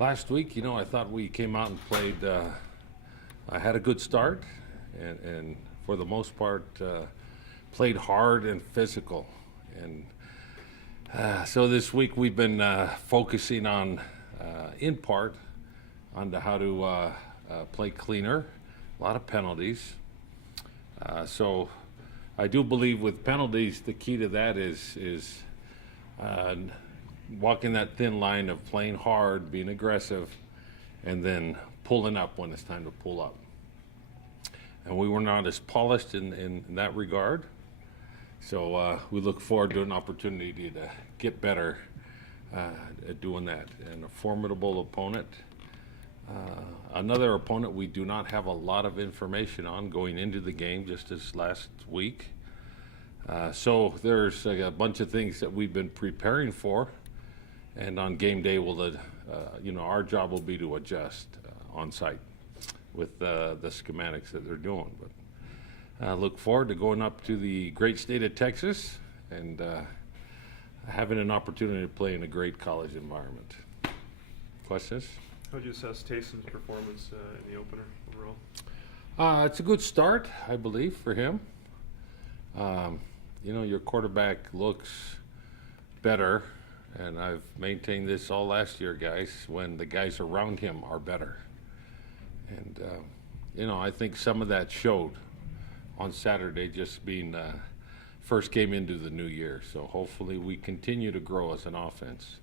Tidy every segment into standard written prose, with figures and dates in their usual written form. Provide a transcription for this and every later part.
Last week, I thought we came out and played. I had a good start, and for the most part, played hard and physical. And so this week we've been focusing on, in part, on how to play cleaner. A lot of penalties. So I do believe with penalties, the key to that is walking that thin line of playing hard, being aggressive, and then pulling up when it's time to pull up. And we were not as polished in that regard. So we look forward to an opportunity to get better at doing that. And a formidable opponent. Another opponent we do not have a lot of information on going into the game, just as last week. So there's a bunch of things that we've been preparing for. And on game day, our job will be to adjust on site with the schematics that they're doing. But I look forward to going up to the great state of Texas and having an opportunity to play in a great college environment. Questions? How would you assess Taysom's performance in the opener overall? It's a good start, I believe, for him. Your quarterback looks better. And I've maintained this all last year, guys, when the guys around him are better. And, I think some of that showed on Saturday, just being first game into the new year. So hopefully we continue to grow as an offense.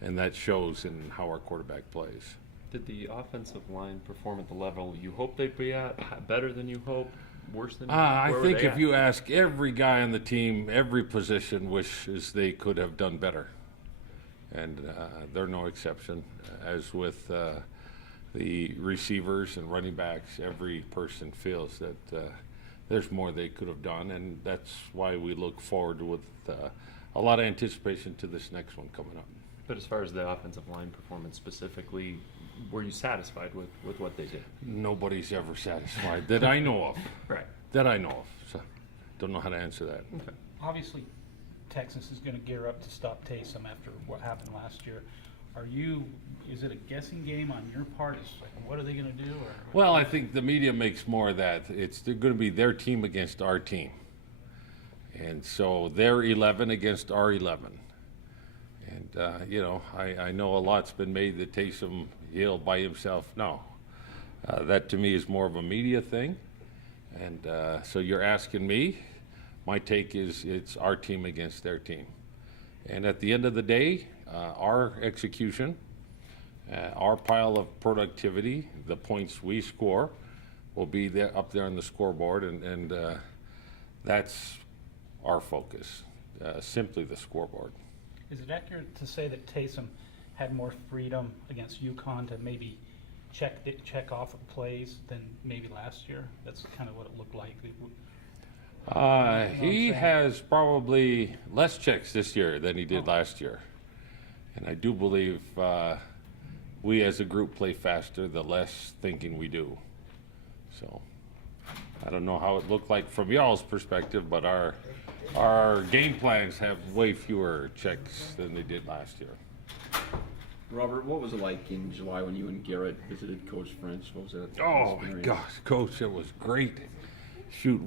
And that shows in how our quarterback plays. Did the offensive line perform at the level you hoped they'd be at? Better than you hoped? Worse than you hoped? I think if you ask every guy on the team, every position wishes they could have done better. And they're no exception. As with the receivers and running backs, every person feels that there's more they could have done, and that's why we look forward with a lot of anticipation to this next one coming up. But as far as the offensive line performance specifically, were you satisfied with what they did? Nobody's ever satisfied that I know of. Right. That I know of. So don't know how to answer that. Okay. Obviously, Texas is going to gear up to stop Taysom after what happened last year. Is it a guessing game on your part? It's like, what are they going to do? Well, I think the media makes more of that. They're going to be their team against our team. And so they're 11 against our 11. And, I know a lot's been made that Taysom, he'll by himself. No. That to me is more of a media thing. And so you're asking me. My take is it's our team against their team. And at the end of the day, our execution, our pile of productivity, the points we score, will be there, up there on the scoreboard, and that's our focus, simply the scoreboard. Is it accurate to say that Taysom had more freedom against UConn to maybe check off plays than maybe last year? That's kind of what it looked like. He has probably less checks this year than he did last year. And I do believe we as a group play faster the less thinking we do. So I don't know how it looked like from y'all's perspective, but our game plans have way fewer checks than they did last year. Robert, what was it like in July when you and Garrett visited Coach French? What was that? Oh my gosh, Coach, it was great. Shoot,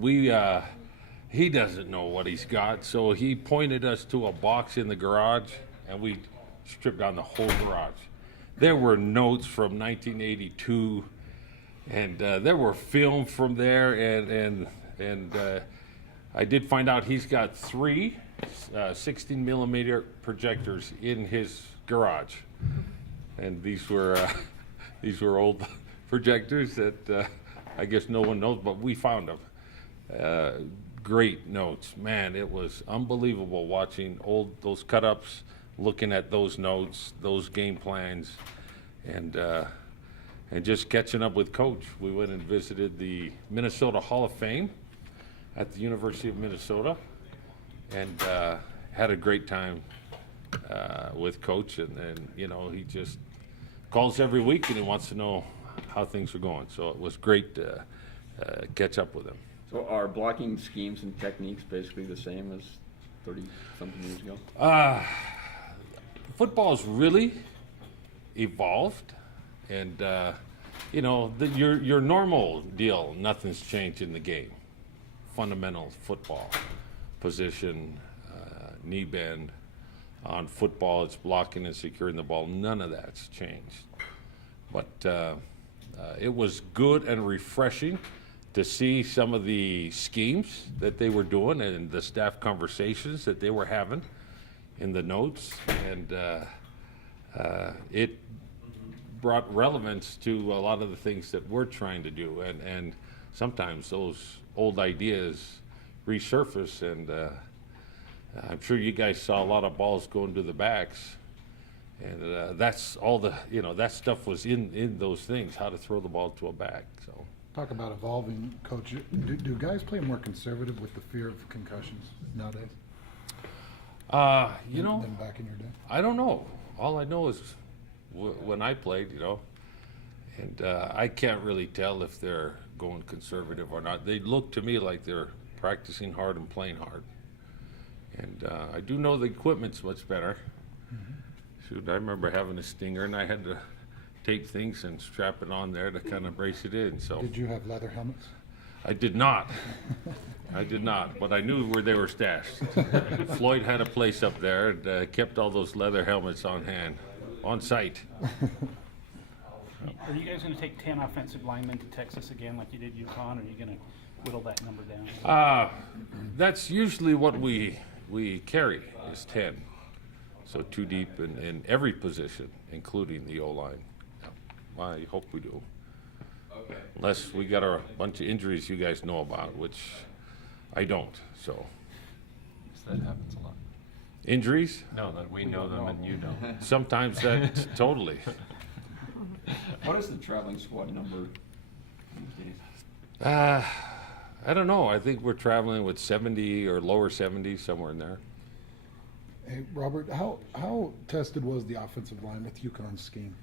he doesn't know what he's got, so he pointed us to a box in the garage, and we stripped down the whole garage. There were notes from 1982, and there were film from there, and I did find out he's got 3 16-millimeter projectors in his garage, and these were old projectors that I guess no one knows, but we found them. Great notes, man. It was unbelievable watching those cut-ups, looking at those notes, those game plans, and just catching up with Coach. We went and visited the Minnesota Hall of Fame at the University of Minnesota, and had a great time with Coach. And he just calls every week and he wants to know how things are going. So it was great to catch up with him. So are blocking schemes and techniques basically the same as 30-something years ago? Football is really evolved, and you know, your normal deal, nothing's changed in the game. Fundamental football, position, knee bend. On football, it's blocking and securing the ball. None of that's changed. But it was good and refreshing to see some of the schemes that they were doing and the staff conversations that they were having in the notes. And it brought relevance to a lot of the things that we're trying to do. And sometimes those old ideas resurface, and I'm sure you guys saw a lot of balls going to the backs, and that's all the, you know, that stuff was in those things, how to throw the ball to a back. So Talk about evolving, Coach. Do guys play more conservative with the fear of concussions nowadays you know, than back in your day? I don't know. All I know is when I played, you know, and I can't really tell if they're going conservative or not. They look to me like they're practicing hard and playing hard. And I do know the equipment's much better. Shoot, I remember having a stinger, and I had to tape things and strap it on there to kind of brace it in. So Did you have leather helmets? I did not. I did not, but I knew where they were stashed. Floyd had a place up there and kept all those leather helmets on hand, on site. Are you guys gonna take 10 offensive linemen to Texas again like you did UConn, or are you gonna whittle that number down? That's usually what we carry is 10. So 2 deep in every position, including the O-line. I hope we do. Unless we got a bunch of injuries you guys know about, which I don't, so. That happens a lot. Injuries? No, that we know them and you don't. Sometimes that, totally. What is the traveling squad number these days? I don't know. I think we're traveling with 70 or lower 70, somewhere in there. Hey, Robert, how tested was the offensive line with UConn's scheme?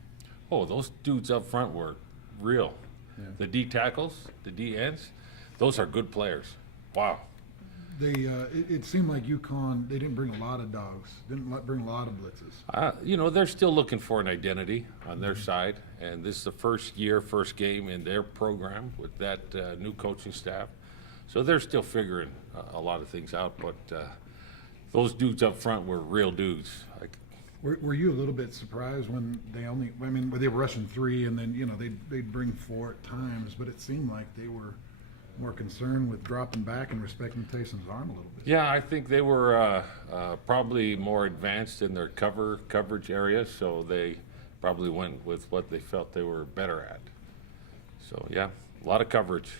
Oh, those dudes up front were real. Yeah. The D tackles, the D ends, those are good players. Wow. It seemed like UConn, they didn't bring a lot of dogs, didn't bring a lot of blitzes. You know, they're still looking for an identity on their side, and this is the first game in their program with that new coaching staff. So they're still figuring a lot of things out, but those dudes up front were real dudes. Were you a little bit surprised when they were rushing 3 and then, you know, they'd bring 4 at times, but it seemed like they were more concerned with dropping back and respecting Taysom's arm a little bit? Yeah, I think they were probably more advanced in their coverage area, so they probably went with what they felt they were better at. So, yeah, a lot of coverage.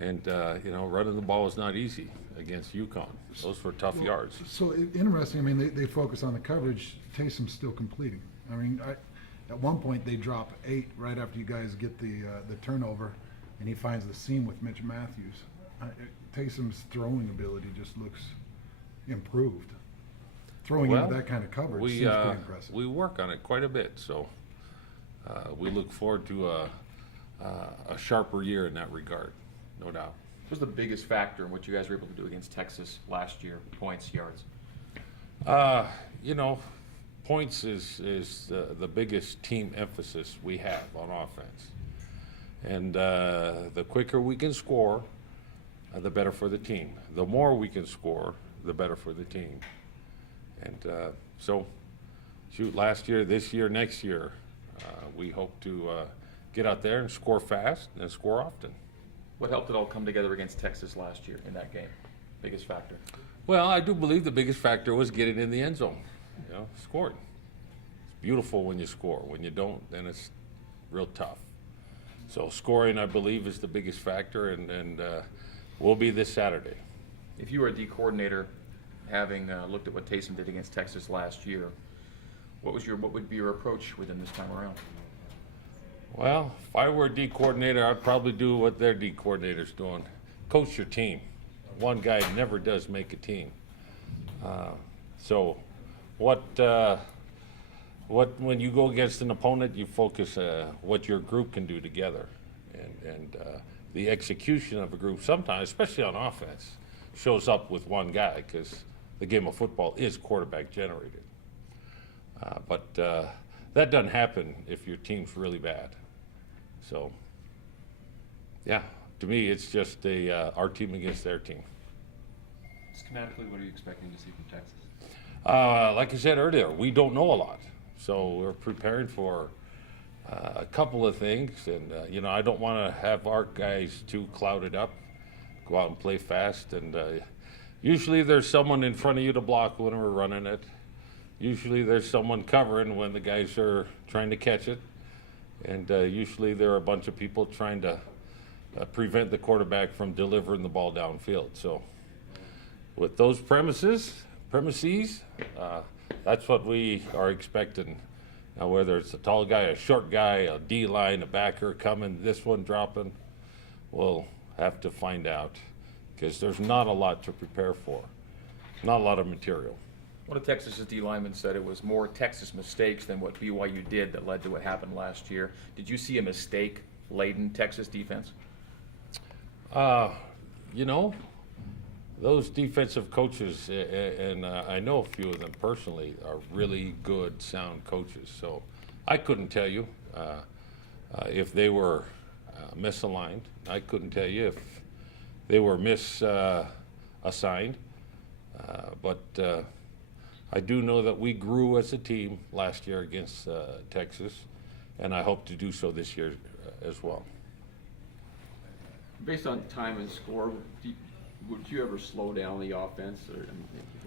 And, you know, running the ball is not easy against UConn. Those were tough yards. So interesting. I mean, they focus on the coverage. Taysom's still completing. I mean, at one point they drop 8 right after you guys get the turnover, and he finds the seam with Mitch Matthews. Taysom's throwing ability just looks improved. Throwing into that kind of coverage seems pretty impressive. We work on it quite a bit, so we look forward to a sharper year in that regard, no doubt. What was the biggest factor in what you guys were able to do against Texas last year? Points, yards? You know, points is the biggest team emphasis we have on offense. And the quicker we can score, the better for the team. The more we can score, the better for the team. And so, shoot, last year, this year, next year, we hope to get out there and score fast and score often. What helped it all come together against Texas last year in that game? Biggest factor? Well, I do believe the biggest factor was getting in the end zone. You know, scored. It's beautiful when you score. When you don't, then it's real tough. So scoring, I believe, is the biggest factor, and will be this Saturday. If you were a D coordinator, having looked at what Taysom did against Texas last year, what would be your approach with him this time around? Well, if I were a D coordinator, I'd probably do what their D coordinator's doing. Coach your team. One guy never does make a team. So when you go against an opponent, you focus what your group can do together. And the execution of a group sometimes, especially on offense, shows up with one guy because the game of football is quarterback generated. But that doesn't happen if your team's really bad. So, yeah, to me, it's just our team against their team. Schematically, what are you expecting to see from Texas? Like I said earlier, we don't know a lot, so we're preparing for a couple of things, and you know, I don't want to have our guys too clouded up. Go out and play fast, and usually there's someone in front of you to block when we're running it. Usually there's someone covering when the guys are trying to catch it, and usually there are a bunch of people trying to prevent the quarterback from delivering the ball downfield. So with those premises, that's what we are expecting. Now, whether it's a tall guy, a short guy, a D-line, a backer coming, this one dropping, we'll have to find out, because there's not a lot to prepare for, not a lot of material. One of Texas's D linemen said it was more Texas mistakes than what BYU did that led to what happened last year. Did you see a mistake-laden Texas defense? You know, those defensive coaches, and I know a few of them personally, are really good, sound coaches. So I couldn't tell you if they were misaligned. I couldn't tell you if they were misassigned. But I do know that we grew as a team last year against Texas, and I hope to do so this year as well. Based on time and score, would you ever slow down the offense? Or,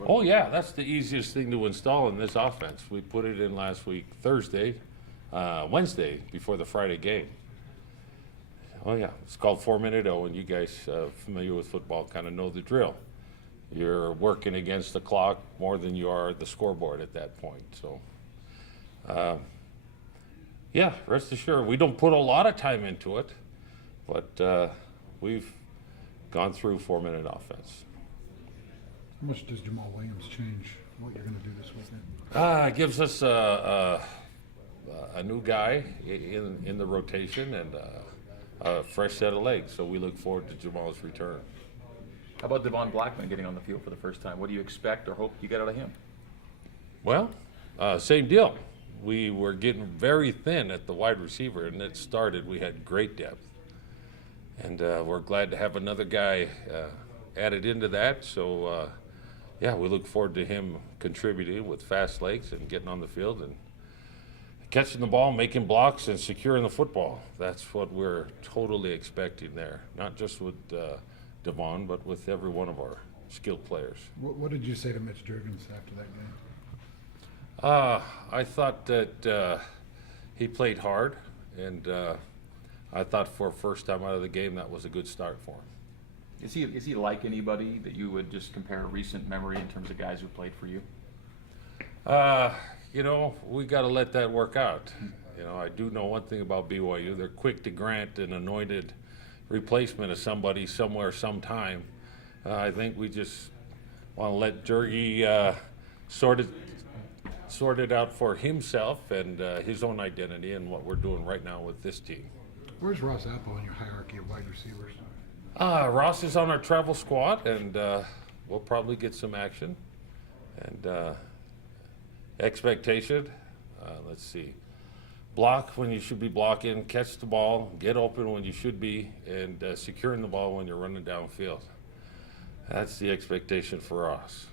Oh yeah, that's the easiest thing to install in this offense. We put it in last week, Wednesday, before the Friday game. Oh yeah, it's called 4-minute O, and you guys familiar with football kind of know the drill. You're working against the clock more than you are the scoreboard at that point. So, yeah, rest assured, we don't put a lot of time into it, but we've gone through 4-minute offense. How much does Jamal Williams change what you're going to do this weekend? It gives us a new guy in the rotation and a fresh set of legs. So we look forward to Jamal's return. How about Devon Blackman getting on the field for the first time? What do you expect or hope you get out of him? Well, same deal. We were getting very thin at the wide receiver, and it started. We had great depth. And we're glad to have another guy added into that. So, yeah, we look forward to him contributing with fast legs and getting on the field and catching the ball, making blocks, and securing the football. That's what we're totally expecting there, not just with Devon, but with every one of our skilled players. What did you say to Mitch Juergens after that game? I thought that he played hard, and I thought for first time out of the game that was a good start for him. Is he like anybody that you would just compare a recent memory in terms of guys who played for you? You know, we got to let that work out. You know, I do know one thing about BYU. They're quick to grant an anointed replacement of somebody somewhere sometime. I think we just want to let Jurgie sort it out for himself and his own identity and what we're doing right now with this team. Where's Ross Apple in your hierarchy of wide receivers? Ross is on our travel squad, and we'll probably get some action. And expectation, let's see. Block when you should be blocking, catch the ball, get open when you should be, and securing the ball when you're running downfield. That's the expectation for us.